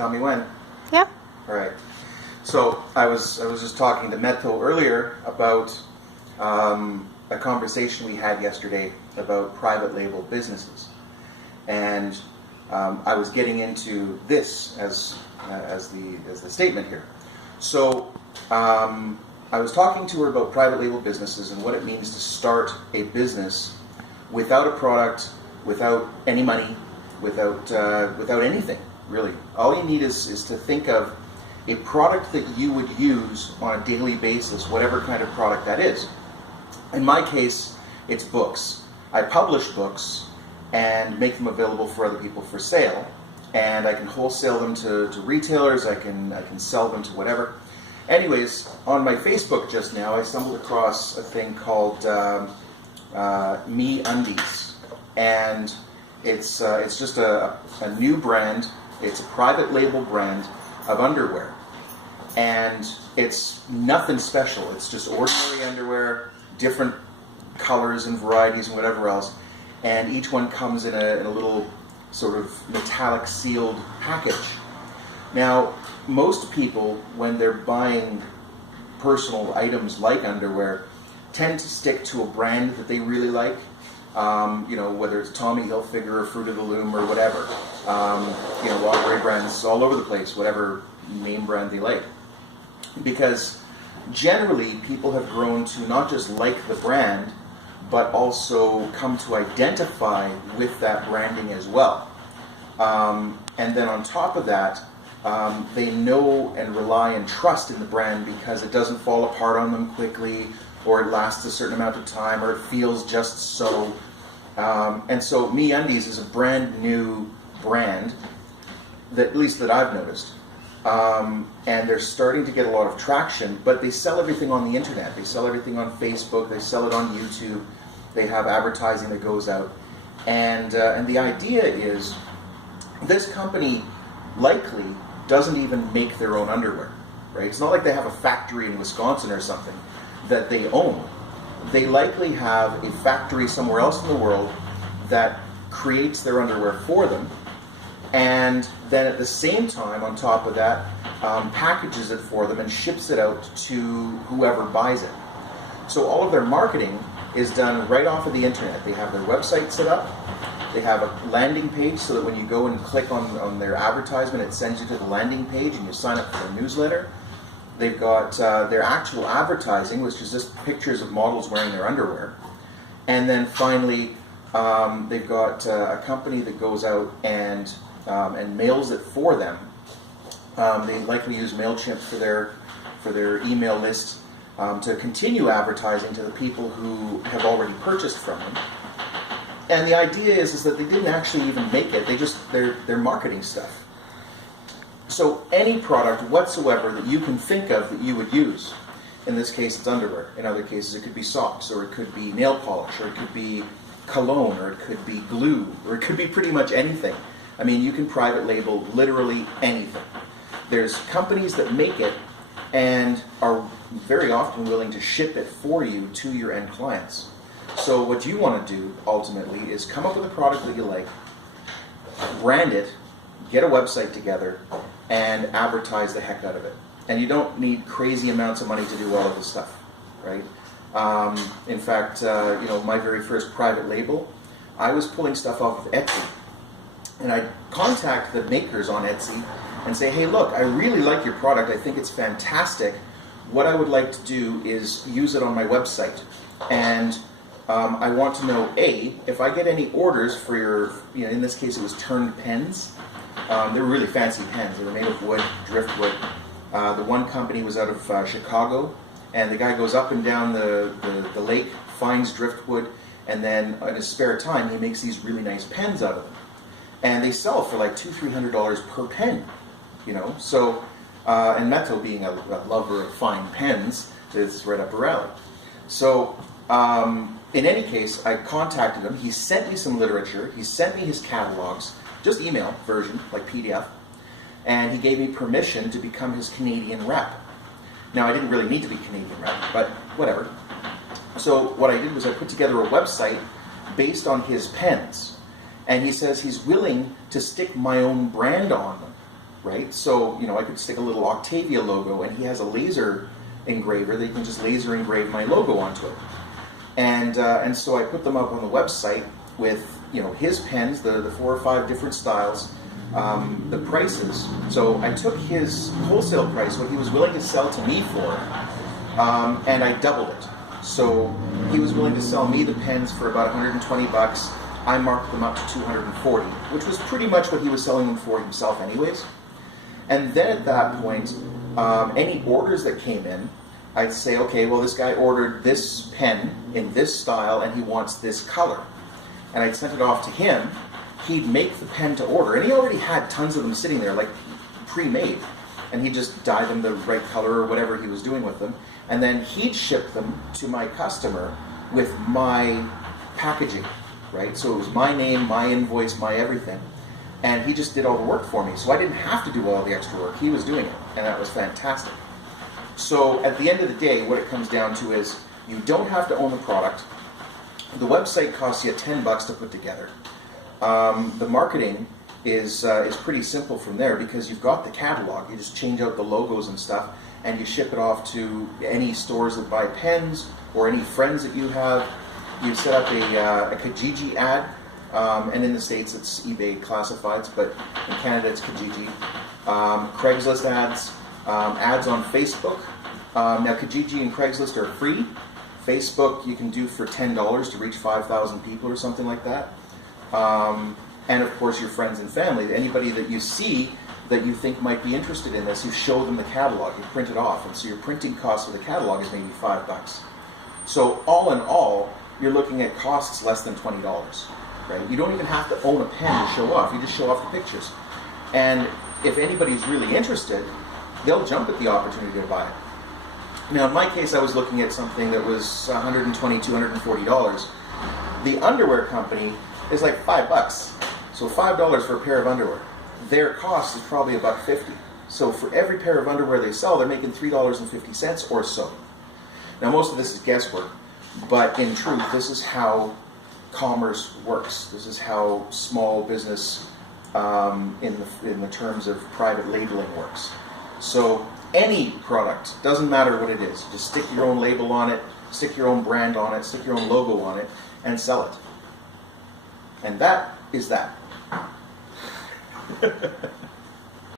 tell me when. Yeah. All right. So I was just talking to Meto earlier about a conversation we had yesterday about private label businesses, and I was getting into this as the statement here. So I was talking to her about private label businesses and what it means to start a business without a product, without any money, without anything really. All you need is to think of a product that you would use on a daily basis, whatever kind of product that is. In my case, it's books. I publish books and make them available for other people for sale, and I can wholesale them to retailers. I can sell them to whatever. Anyways, on my Facebook just now, I stumbled across a thing called Me Undies, and it's just a new brand. It's a private label brand of underwear, and it's nothing special. It's just ordinary underwear, different colors and varieties and whatever else, and each one comes in a little sort of metallic sealed package. Now, most people, when they're buying personal items like underwear, tend to stick to a brand that they really like. Whether it's Tommy Hilfiger or Fruit of the Loom or whatever. Lingerie brands all over the place, whatever name brand they like. Because generally, people have grown to not just like the brand, but also come to identify with that branding as well. And then on top of that, they know and rely and trust in the brand because it doesn't fall apart on them quickly, or it lasts a certain amount of time, or it feels just so. And so Me Undies is a brand new brand, that at least that I've noticed. And they're starting to get a lot of traction, but they sell everything on the internet. They sell everything on Facebook, they sell it on YouTube, they have advertising that goes out. And the idea is, this company likely doesn't even make their own underwear, right? It's not like they have a factory in Wisconsin or something that they own. They likely have a factory somewhere else in the world that creates their underwear for them, and then at the same time, on top of that, packages it for them and ships it out to whoever buys it. So all of their marketing is done right off of the internet. They have their website set up. They have a landing page so that when you go and click on their advertisement, it sends you to the landing page and you sign up for their newsletter. They've got their actual advertising, which is just pictures of models wearing their underwear. And then finally, they've got a company that goes out and mails it for them. They likely use MailChimp for their email list to continue advertising to the people who have already purchased from them. And the idea is that they didn't actually even make it. They're marketing stuff. So any product whatsoever that you can think of that you would use, in this case it's underwear, in other cases it could be socks, or it could be nail polish, or it could be cologne, or it could be glue, or it could be pretty much anything. I mean, you can private label literally anything. There's companies that make it and are very often willing to ship it for you to your end clients. So what you want to do, ultimately, is come up with a product that you like, brand it, get a website together, and advertise the heck out of it. And you don't need crazy amounts of money to do all of this stuff, right? In fact, my very first private label, I was pulling stuff off of Etsy. And I contact the makers on Etsy and say, hey, look, I really like your product. I think it's fantastic. What I would like to do is use it on my website. And I want to know, A, if I get any orders for your, in this case it was turned pens. They were really fancy pens. They were made of wood, driftwood. The one company was out of Chicago, and the guy goes up and down the lake, finds driftwood, and then in his spare time he makes these really nice pens out of them. And they sell for like $200-300 per pen, So, and Meto being a lover of fine pens, is right up her alley. So, in any case, I contacted him. He sent me some literature. He sent me his catalogs, just email version, like PDF. And he gave me permission to become his Canadian rep. Now, I didn't really need to be Canadian rep, but whatever. So what I did was I put together a website based on his pens. And he says he's willing to stick my own brand on them. right? So, you know, I could stick a little Octavia logo, and he has a laser engraver that you can just laser engrave my logo onto it. And so I put them up on the website with, you know, his pens, the 4 or 5 different styles, the prices. So I took his wholesale price, what he was willing to sell to me for, and I doubled it. So he was willing to sell me the pens for about 120 bucks. I marked them up to 240, which was pretty much what he was selling them for himself anyways. And then at that point, any orders that came in, I'd say, okay, well, this guy ordered this pen in this style and he wants this color. And I'd send it off to him. He'd make the pen to order, and he already had tons of them sitting there, like pre-made. And he'd just dye them the right color or whatever he was doing with them. And then he'd ship them to my customer with my packaging, right? So it was my name, my invoice, my everything. And he just did all the work for me. So I didn't have to do all the extra work. He was doing it, and that was fantastic. So at the end of the day, what it comes down to is you don't have to own the product. The website costs you $10 to put together. The marketing is pretty simple from there because you've got the catalog. You just change out the logos and stuff, and you ship it off to any stores that buy pens or any friends that you have. You set up a Kijiji ad, and in the States it's eBay classifieds, but in Canada it's Kijiji. Craigslist ads, ads on Facebook. Now Kijiji and Craigslist are free. Facebook you can do for $10 to reach 5,000 people or something like that. And of course your friends and family. Anybody that you see that you think might be interested in this, you show them the catalog, you print it off, and so your printing cost of the catalog is maybe $5. So all in all, you're looking at costs less than $20, right? You don't even have to own a pen to show off, you just show off the pictures. And if anybody's really interested, they'll jump at the opportunity to buy it. Now in my case, I was looking at something that was $120, $240. The underwear company is like $5. So $5 for a pair of underwear. Their cost is probably $1.50. So for every pair of underwear they sell, they're making $3.50 or so. Now most of this is guesswork, but in truth, this is how commerce works. This is how small business in the terms of private labeling works. So any product, doesn't matter what it is, just stick your own label on it, stick your own brand on it, stick your own logo on it, and sell it. And that is that.